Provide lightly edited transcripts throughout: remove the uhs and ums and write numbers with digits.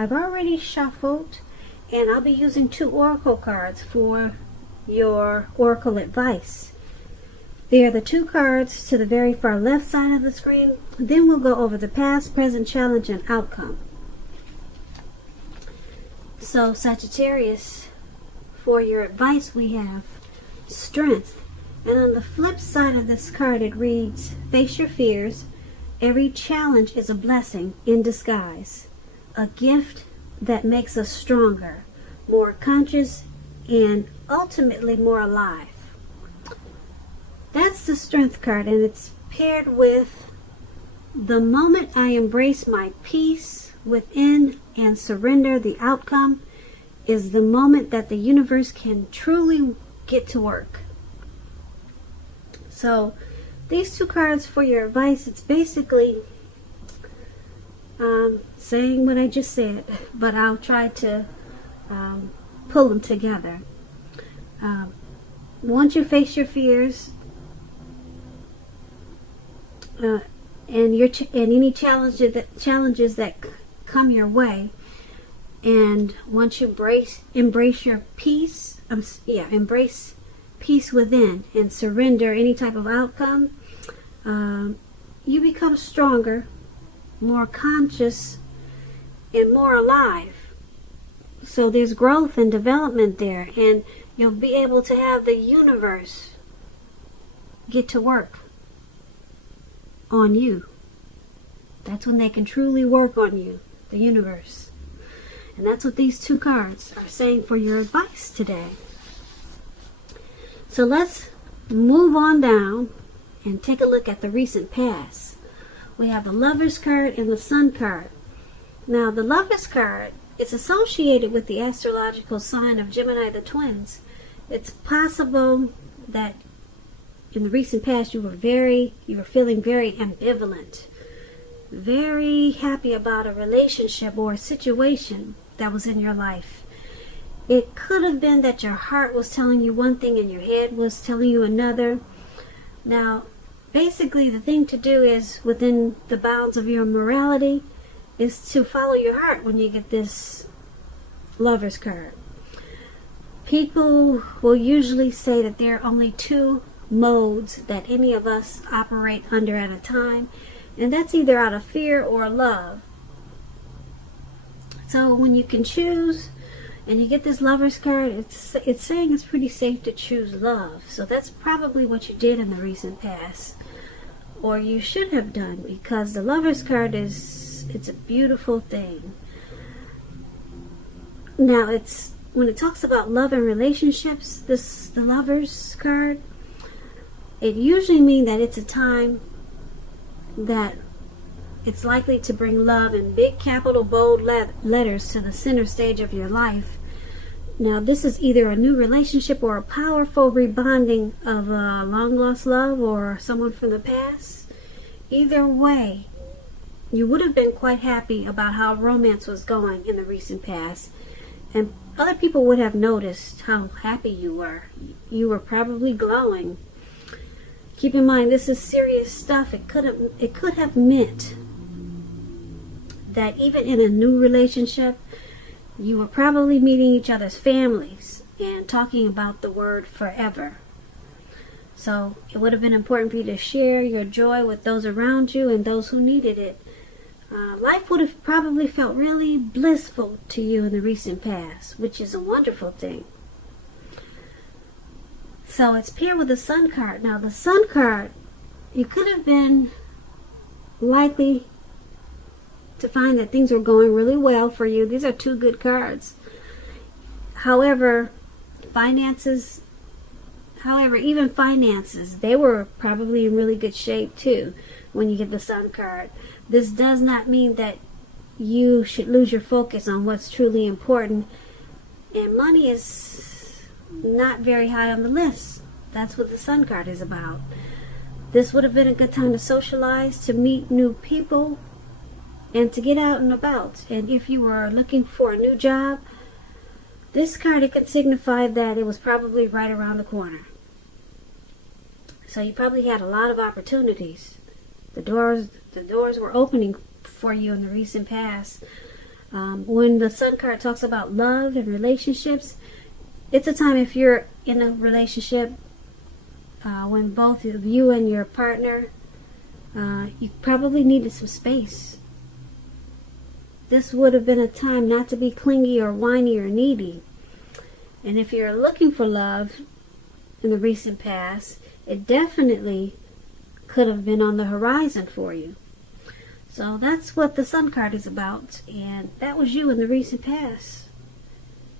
I've already shuffled, and I'll be using 2 oracle cards for your oracle advice. They are the 2 cards to the very far left side of the screen. Then we'll go over the past, present, challenge, and outcome. So Sagittarius, for your advice we have strength. And on the flip side of this card it reads, face your fears. Every challenge is a blessing in disguise. A gift that makes us stronger, more conscious, and ultimately more alive. That's the strength card, and it's paired with the moment I embrace my peace within and surrender the outcome is the moment that the universe can truly get to work. So these 2 cards for your advice, it's basically saying what I just said, but I'll try to pull them together. Once you face your fears, and any challenges that come your way, and once you embrace your peace, embrace peace within and surrender any type of outcome, you become stronger, more conscious, and more alive. So there's growth and development there, and you'll be able to have the universe get to work on you. That's when they can truly work on you, the universe. And that's what these 2 cards are saying for your advice today. So let's move on down and take a look at the recent past. We have the Lovers card and the Sun card. Now the Lovers card is associated with the astrological sign of Gemini, the twins. It's possible that in the recent past you were feeling very ambivalent, very happy about a relationship or a situation that was in your life. It could have been that your heart was telling you one thing and your head was telling you another. Now, basically the thing to do is, within the bounds of your morality, is to follow your heart when you get this Lovers card. People will usually say that there are only 2 modes that any of us operate under at a time, and that's either out of fear or love. So when you can choose and you get this Lovers card, it's saying it's pretty safe to choose love. So that's probably what you did in the recent past, or you should have done, because the Lovers card it's a beautiful thing. Now when it talks about love and relationships, the Lovers card, it usually means that it's a time that it's likely to bring love in big capital bold letters to the center stage of your life. Now this is either a new relationship or a powerful rebonding of a long lost love or someone from the past. Either way, you would have been quite happy about how romance was going in the recent past, and other people would have noticed how happy you were. You were probably glowing. Keep in mind, this is serious stuff. It could have meant that even in a new relationship, you were probably meeting each other's families and talking about the word forever. So it would have been important for you to share your joy with those around you and those who needed it. Life would have probably felt really blissful to you in the recent past, which is a wonderful thing. So it's paired with the Sun card. Now the Sun card, you could have been likely to find that things were going really well for you. These are 2 good cards. However, even finances, they were probably in really good shape too when you get the Sun card. This does not mean that you should lose your focus on what's truly important, and money is not very high on the list. That's what the Sun card is about. This would have been a good time to socialize, to meet new people, and to get out and about. And if you were looking for a new job, this card, it could signify that it was probably right around the corner. So you probably had a lot of opportunities. The doors were opening for you in the recent past. When the Sun card talks about love and relationships, it's a time if you're in a relationship, when both of you and your partner, you probably needed some space. This would have been a time not to be clingy or whiny or needy. And if you're looking for love in the recent past, it definitely could have been on the horizon for you. So that's what the Sun card is about, and that was you in the recent past.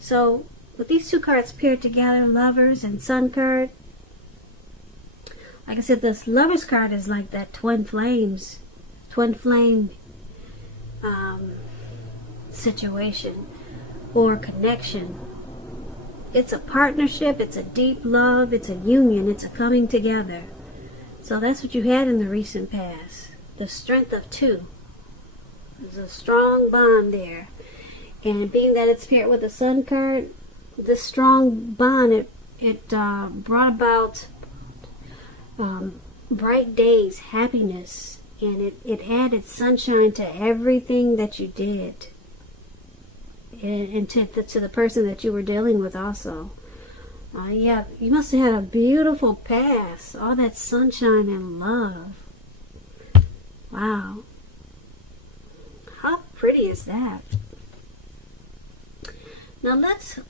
So with these two cards paired together, Lovers and Sun card, like I said, this Lovers card is like that twin flame situation or connection. It's a partnership, it's a deep love, it's a union, it's a coming together. So that's what you had in the recent past. The strength of two. There's a strong bond there. And being that it's paired with the Sun card, this strong bond, it brought about bright days, happiness, and it added sunshine to everything that you did. And to the person that you were dealing with also. Yeah, you must have had a beautiful past. All that sunshine and love. Wow. How pretty is that? Now let's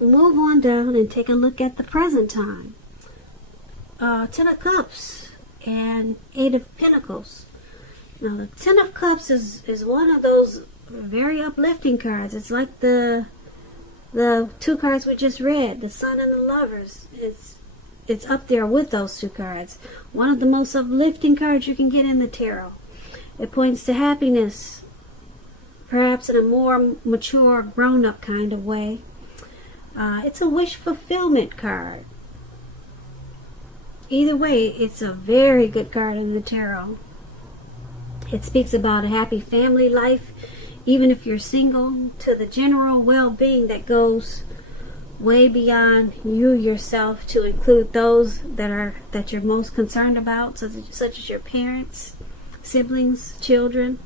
move on down and take a look at the present time. Ten of Cups and Eight of Pentacles. Now the Ten of Cups is one of those very uplifting cards. It's like the two cards we just read, the Sun and the Lovers. It's up there with those two cards. One of the most uplifting cards you can get in the tarot. It points to happiness, perhaps in a more mature, grown-up kind of way. It's a wish fulfillment card. Either way, it's a very good card in the tarot. It speaks about a happy family life, even if you're single, to the general well-being that goes way beyond you yourself, to include those that you're most concerned about, such as your parents, siblings, children.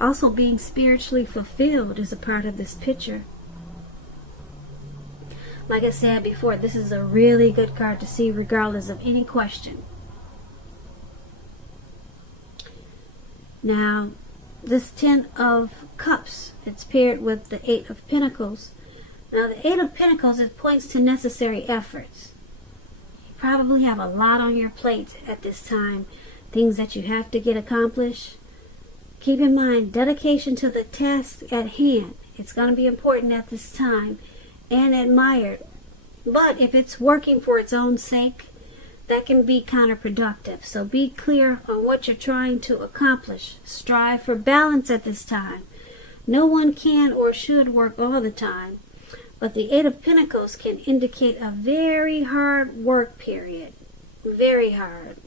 Also, being spiritually fulfilled is a part of this picture. Like I said before, this is a really good card to see regardless of any question. Now, this Ten of Cups, it's paired with the Eight of Pentacles. Now, the Eight of Pentacles, it points to necessary efforts. You probably have a lot on your plate at this time, things that you have to get accomplished. Keep in mind, dedication to the task at hand. It's going to be important at this time and admired. But if it's working for its own sake, that can be counterproductive. So be clear on what you're trying to accomplish. Strive for balance at this time. No one can or should work all the time. But the Eight of Pentacles can indicate a very hard work period. Very hard.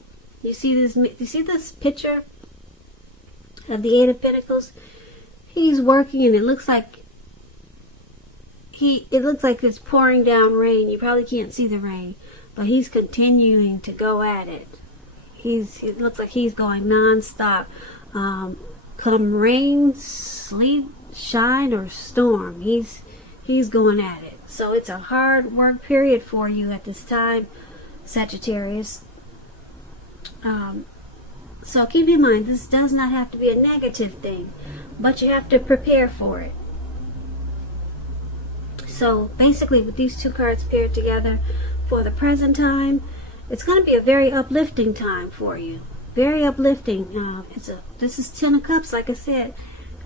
You see this picture of the Eight of Pentacles? He's working and it looks like it's pouring down rain. You probably can't see the rain, but he's continuing to go at it. It looks like he's going non-stop. Come rain, sleet, shine, or storm, he's going at it. So it's a hard work period for you at this time, Sagittarius. So keep in mind, this does not have to be a negative thing, but you have to prepare for it. So basically, with these two cards paired together for the present time, it's going to be a very uplifting time for you. Very uplifting. This is Ten of Cups, like I said.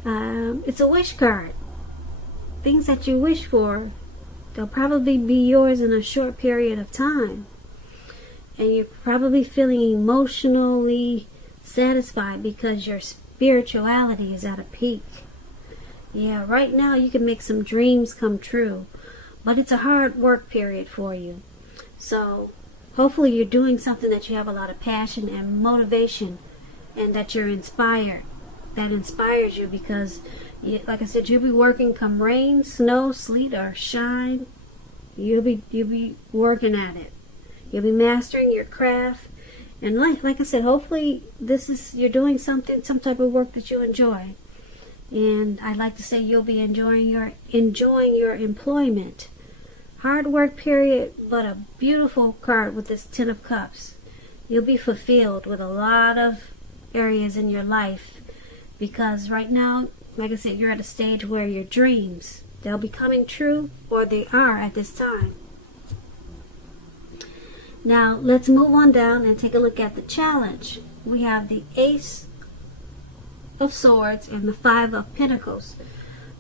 It's a wish card. Things that you wish for, they'll probably be yours in a short period of time. And you're probably feeling emotionally satisfied because your spirituality is at a peak. Yeah, right now you can make some dreams come true, but it's a hard work period for you. So hopefully you're doing something that you have a lot of passion and motivation, and that you're inspired. That inspires you because, like I said, you'll be working come rain, snow, sleet, or shine. You'll be working at it. You'll be mastering your craft. And like I said, hopefully you're doing some type of work that you enjoy. And I'd like to say you'll be enjoying your employment. Hard work period, but a beautiful card with this Ten of Cups. You'll be fulfilled with a lot of areas in your life, because right now, like I said, you're at a stage where your dreams, they'll be coming true, or they are at this time. Now let's move on down and take a look at the challenge. We have the Ace of Swords and the Five of Pentacles.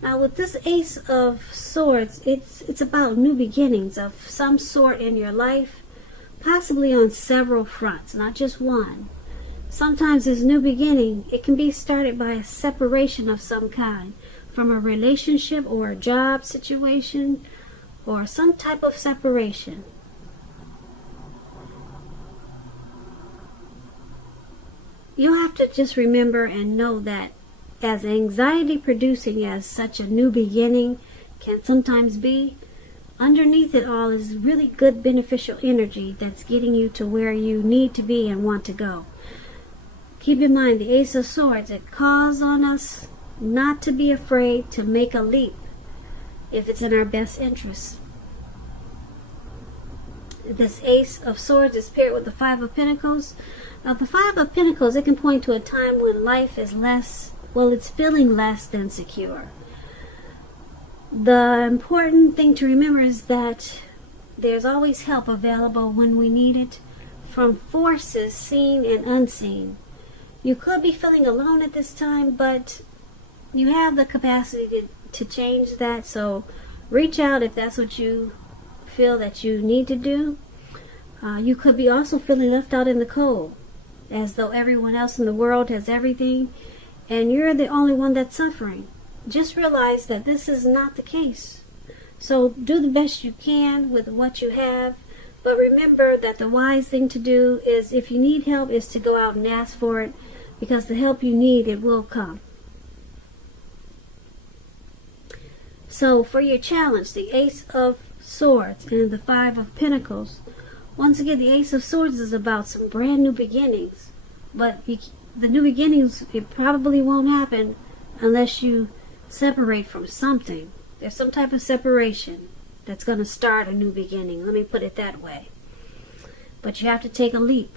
Now with this Ace of Swords, it's about new beginnings of some sort in your life, possibly on several fronts, not just one. Sometimes this new beginning, it can be started by a separation of some kind, from a relationship or a job situation, or some type of separation. You have to just remember and know that as anxiety producing as such a new beginning can sometimes be, underneath it all is really good beneficial energy that's getting you to where you need to be and want to go. Keep in mind, the Ace of Swords, it calls on us not to be afraid to make a leap if it's in our best interest. This Ace of Swords is paired with the Five of Pentacles. Now the Five of Pentacles, it can point to a time when life is it's feeling less than secure. The important thing to remember is that there's always help available when we need it, from forces seen and unseen. You could be feeling alone at this time, but you have the capacity to change that. So reach out if that's what you feel that you need to do. You could be also feeling left out in the cold, as though everyone else in the world has everything and you're the only one that's suffering. Just realize that this is not the case. So do the best you can with what you have, but remember that the wise thing to do is, if you need help, is to go out and ask for it, because the help you need, it will come. So for your challenge, the Ace of Swords and the Five of Pentacles, once again, the Ace of Swords is about some brand new beginnings, but the new beginnings, it probably won't happen unless you separate from something. There's some type of separation that's going to start a new beginning. Let me put it that way. But you have to take a leap.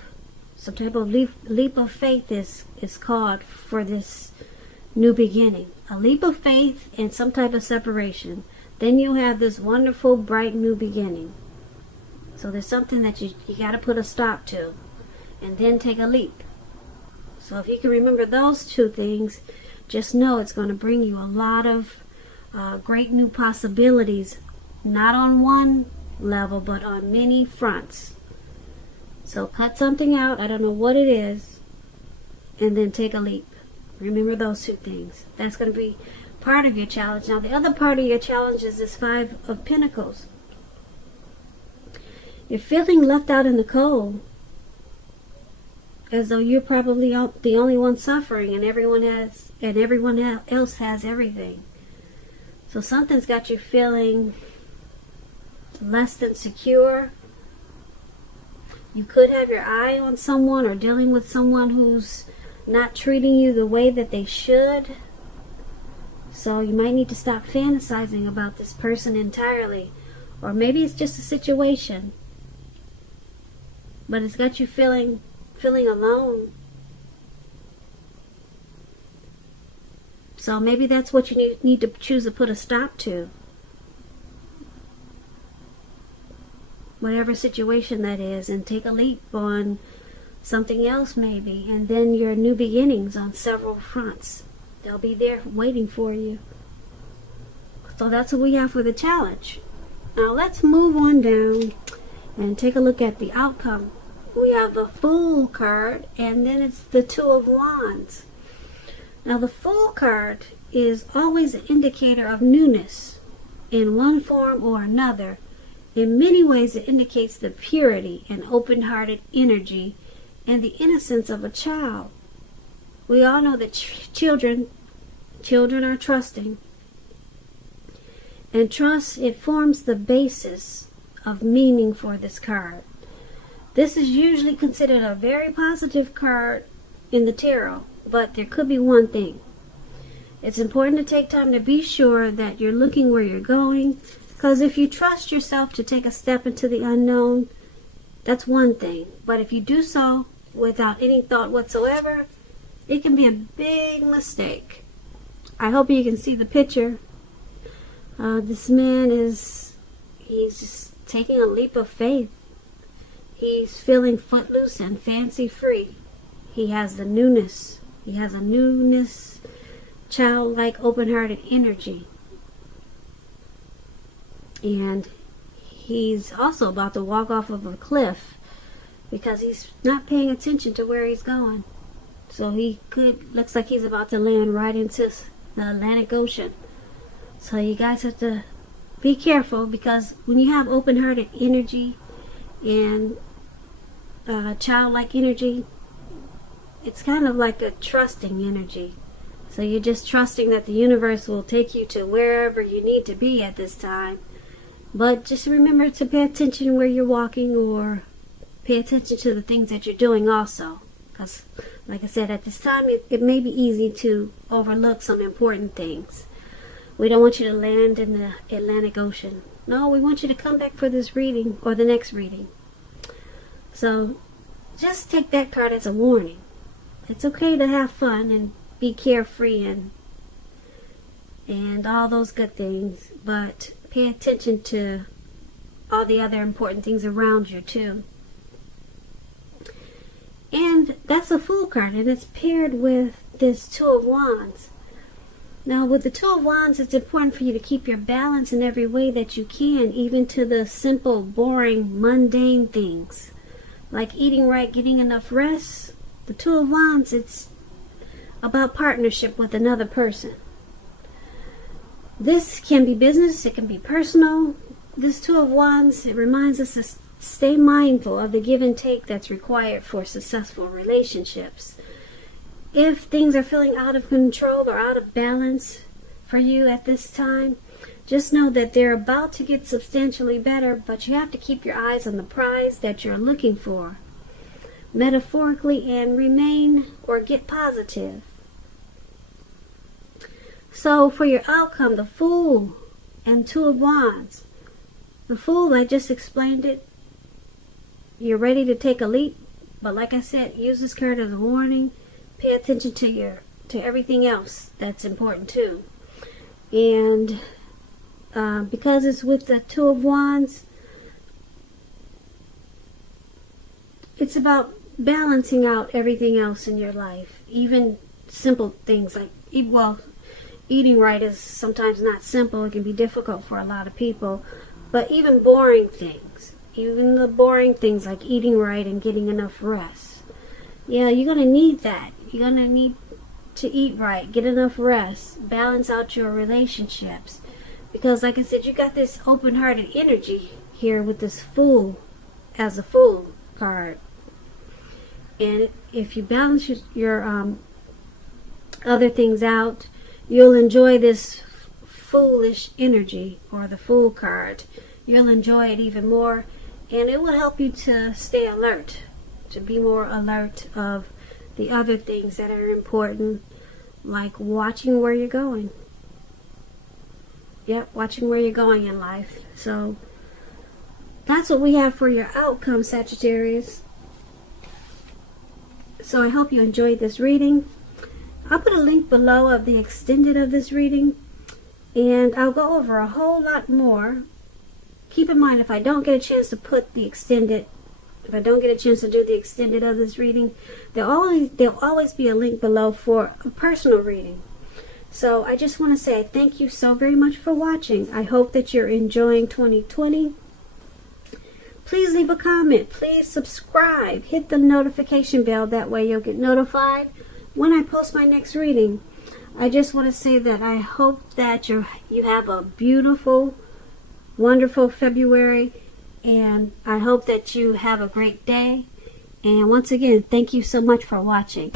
Some type of leap of faith is called for this new beginning. A leap of faith and some type of separation. Then you'll have this wonderful, bright new beginning. So there's something that you got to put a stop to, and then take a leap. So if you can remember those two things, just know it's going to bring you a lot of great new possibilities, not on one level, but on many fronts. So cut something out, I don't know what it is, and then take a leap. Remember those two things. That's going to be part of your challenge. Now the other part of your challenge is this Five of Pentacles. You're feeling left out in the cold, as though you're probably the only one suffering, and everyone else has everything. So something's got you feeling less than secure. You could have your eye on someone, or dealing with someone who's not treating you the way that they should. So you might need to stop fantasizing about this person entirely. Or maybe it's just a situation, but it's got you feeling alone. So maybe that's what you need to choose to put a stop to. Whatever situation that is, and take a leap on something else maybe, and then your new beginnings on several fronts. They'll be there waiting for you. So that's what we have for the challenge. Now let's move on down and take a look at the outcome. We have the Fool card, and then it's the Two of Wands. Now the Fool card is always an indicator of newness in one form or another. In many ways it indicates the purity and open-hearted energy and the innocence of a child. We all know that children are trusting. And trust, it forms the basis of meaning for this card. This is usually considered a very positive card in the tarot, but there could be one thing. It's important to take time to be sure that you're looking where you're going, because if you trust yourself to take a step into the unknown, that's one thing. But if you do so without any thought whatsoever, it can be a big mistake. I hope you can see the picture. This man he's just taking a leap of faith. He's feeling footloose and fancy free. He has the newness. He has a newness, childlike, open-hearted energy. And he's also about to walk off of a cliff because he's not paying attention to where he's going. So looks like he's about to land right into the Atlantic Ocean. So you guys have to be careful, because when you have open-hearted energy and childlike energy, it's kind of like a trusting energy. So you're just trusting that the universe will take you to wherever you need to be at this time. But just remember to pay attention where you're walking, or pay attention to the things that you're doing also. Because, like I said, at this time it may be easy to overlook some important things. We don't want you to land in the Atlantic Ocean. No, we want you to come back for this reading or the next reading. So just take that card as a warning. It's okay to have fun and be carefree and all those good things, but pay attention to all the other important things around you too. And that's a Fool card, and it's paired with this Two of Wands. Now, with the Two of Wands, it's important for you to keep your balance in every way that you can, even to the simple, boring, mundane things, like eating right, getting enough rest. The Two of Wands, it's about partnership with another person. This can be business, it can be personal. This Two of Wands, it reminds us to stay mindful of the give and take that's required for successful relationships. If things are feeling out of control or out of balance for you at this time, just know that they're about to get substantially better, but you have to keep your eyes on the prize that you're looking for, metaphorically, and remain or get positive. So for your outcome, the Fool and Two of Wands. The Fool, I just explained it. You're ready to take a leap, but like I said, use this card as a warning. Pay attention to everything else that's important too. And because it's with the Two of Wands, it's about balancing out everything else in your life. Even simple things like, eating right is sometimes not simple. It can be difficult for a lot of people. But even boring things, even the boring things like eating right and getting enough rest. Yeah, you're going to need that. You're going to need to eat right, get enough rest, balance out your relationships. Because like I said, you got this open-hearted energy here with this Fool as a Fool card. And if you balance your other things out, you'll enjoy this foolish energy, or the Fool card. You'll enjoy it even more, and it will help you to stay alert, to be more alert of the other things that are important, like watching where you're going. Yep, watching where you're going in life. So that's what we have for your outcome, Sagittarius. So I hope you enjoyed this reading. I'll put a link below of the extended of this reading, and I'll go over a whole lot more. Keep in mind, if I don't get a chance to put the extended, if I don't get a chance to do the extended of this reading, there'll always be a link below for a personal reading. So I just want to say thank you so very much for watching. I hope that you're enjoying 2020. Please leave a comment. Please subscribe. Hit the notification bell. That way you'll get notified when I post my next reading. I just want to say that I hope that you have a beautiful, wonderful February, and I hope that you have a great day. And once again, thank you so much for watching.